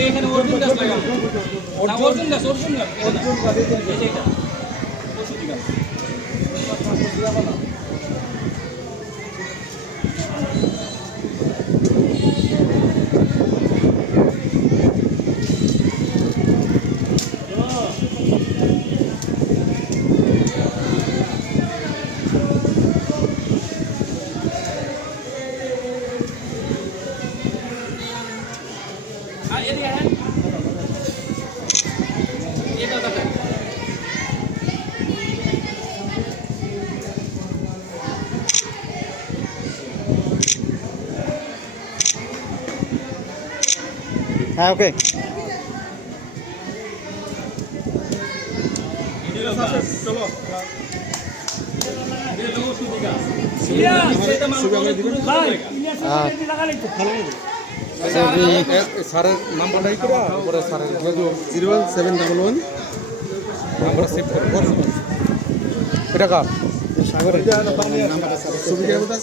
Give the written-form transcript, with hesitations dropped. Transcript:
এখানে অর্জুন গাছ লাগানো অর্জুন গাছ এইটা ওষুধি গাছ হ্যাঁ ওকে চলো স্যারের নাম্বারটা করে পরে স্যারের 01711 নাম্বার সেভ করে এটা কার সাগরের নাম্বারটা সুবিধা আছে।